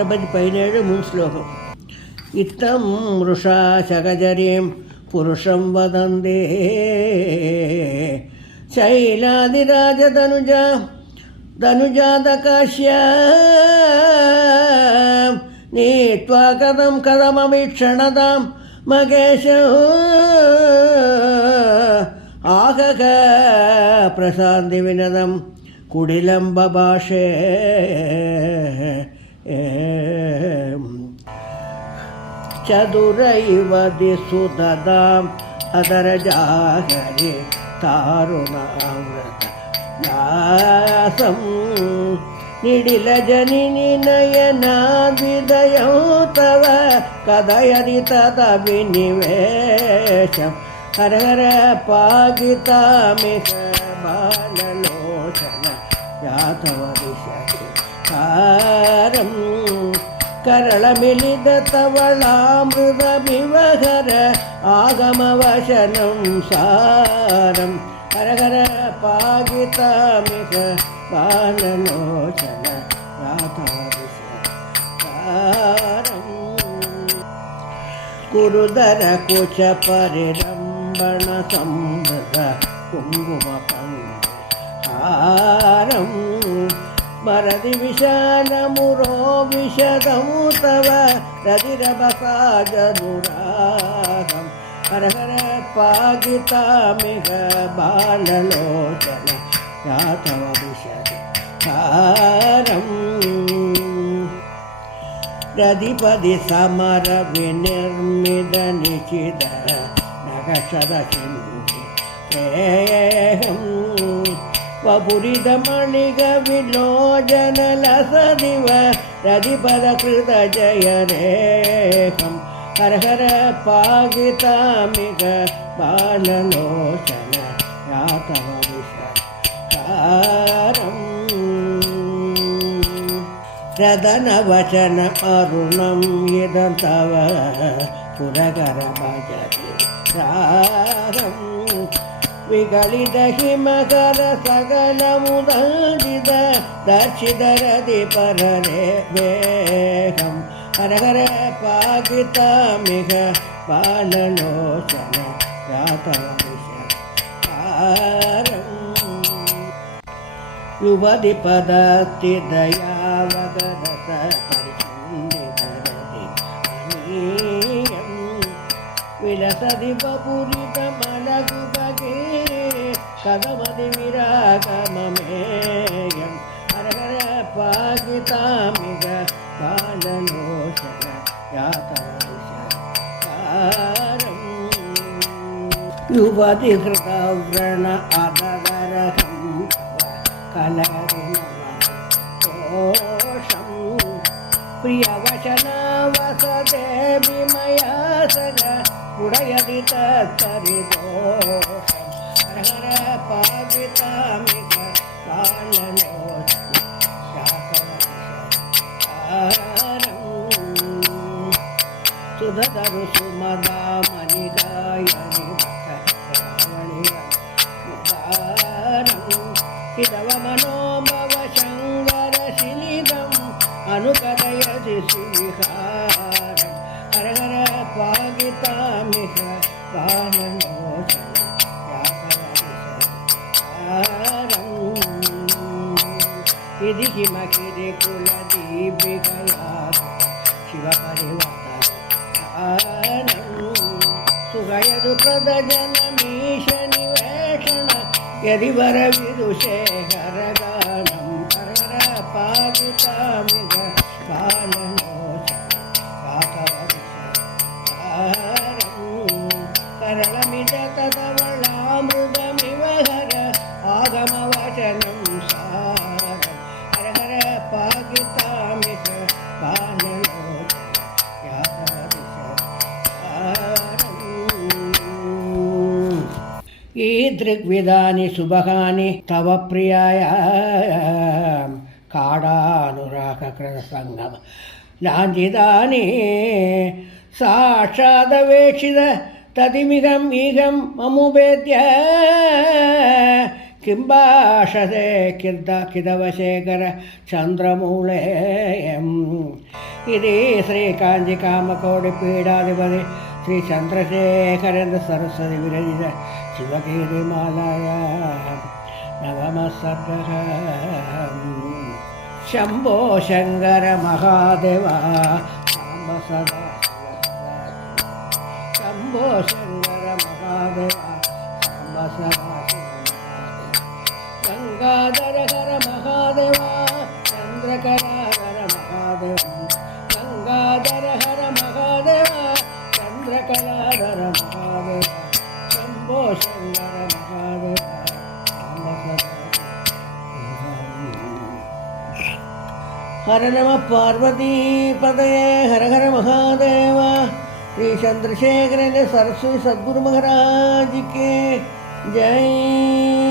അഷ്ടപതി 17 മുൻ ശ്ലോകം. ഇത്തം വൃഷാ ശകചരീം പുരുഷം വദന്തേ ശൈലാദിരാജതനുജാതകാശ്യ നീത്വാ കഥമവീക്ഷണതാം മകേശ ആഹക പ്രശാന്തി വിനദം കുടിലം ബഭാഷേ ചതുരൈവ ദിസുദാം അദരജാഹരി താരുണാമൃതം നിടിലജനിനി നയനാദ്വിദയോ തവ കഥയതി തദഭിനിവേശം ഹര ഹര പാകിതാമിക ബാലലോചന യാതവ ദിശതി കാരം കരളമിലിതവളാമൃതമിവ ഹര ആഗമവശനം സാരം ഹര ഹര പാകിതാമിക ബാലലോചന യാതവ ദിശതി കാരം കുരുദര കുച പരിരംഭണ സംവൃത കുങ്കുമ ഹാരം മരതി വിശാലമുരോ വിശദം തവ രതിരവസാജനുരാഗം ഹര ഹര പാകിതാമിക ബാലലോചന യാതവ ദിശതി കാരം രതിപതി സമര വിനിർമ്മിത നിശിത നഗക്ഷരേഹം വപുരിതമണിക വിലോചനലസദിവ രതിപദകൃത ജയരേഹം ഹര ഹര പാകിതാമിക ബാലലോചന യാതവ ദിശതി കാരം രതനവചന അരുണം ഇദം തവ പുരകര ഭജതി രാഗം വിഗളിത ഹിമകര സകലമുദാജിത ദർശിതരതി പരരേ വേഗം ഹര ഹര പാകിതാമിക ബാലലോചന യാതവ ദിശതി കാരം യുവതി പദസ്ഥിതയാവഗത പരിചന്ദിതരതി അനീയം വിലസതി ബപുരിതമലകുബഗേ കഥമതി വിരാഗമമേയം ഹര ഹര പാകിതാമിക ബാലലോചന യാതവ ദിശതി കാരം യുവതി ഹൃതവ്രണ അദരഹം കലരിനോഷം പ്രിയവശനവസതേ വിമയാ സഗ പുടയതി തരിദോഷം ഹര ഹര പാകിതാമിക ബാലലോചന യാതവ ദിശതി സുധതരു സുമദാമണികായനി ഇതവ മനോഭവ ശങ്കര ശിലിതം അനുകരയതി ശ്രീഹാരം ഹര ഹര പാകിതാമിക ബാലലോചന യാതവ ദിശതി കാരം ഇതി ഹിമകിരി കുലദീപികയാ ശിവപരിവാരം സുഖയതു പ്രദജനമീശനിവേഷണ യതിവര വിദുഷേഖരഗാനം ഹര ഹര പാകിതാമിക ബാലലോചന യാതവ ദിശതി കാരം കരളമിത തവളാമൃതമിവ ഹര ആഗമവചനം സാരം ഹര ഹര പാകിതാമിക ബാലലോചന യാതവ ദിശതി കാരം ഈ ദൃഗ്വിധാനി സുബഹാനി തവ പ്രിയായ കാടാനുരാഗകൃതസംഗമ ലാഞ്ചിതാനി സാക്ഷാദവേക്ഷിത തതിമിഹം ഈഹം മമുവേദ്യ കിം ഭാഷസേ കിർദ കിതവശേഖര ചന്ദ്രമൂളേ ഇതേ ശ്രീ കാഞ്ചി കാമക്കോടി പീഠാധിപതി ശ്രീ ചന്ദ്രശേഖരൻ സരസ്വതി വിരചിത ശിവകീർത്തിമാലായ നവമസർഗഃ. ശംഭോ ശങ്കര മഹാദേവ സാംബ സദാ ശംഭോ ശങ്കര മഹാദേവ സാംബ സദാ ഗംഗാധര ഹര മഹാദേവ ചന്ദ്രകലാധര മഹാദേവ ഗംഗാധര ഹര മഹാദേവ ചന്ദ്രകലാധര മഹാദേവ ശംഭോ ശങ്കര മഹാദേവ സാംബ സദാ. ഹര നമ പാർവതീപതയേ ഹര ഹര മഹാദേവ. ശ്രീ ചന്ദ്രശേഖരൻ്റെ സരസ്വതി സദ്ഗുരു മഹാരാജിക്ക് ജയ്.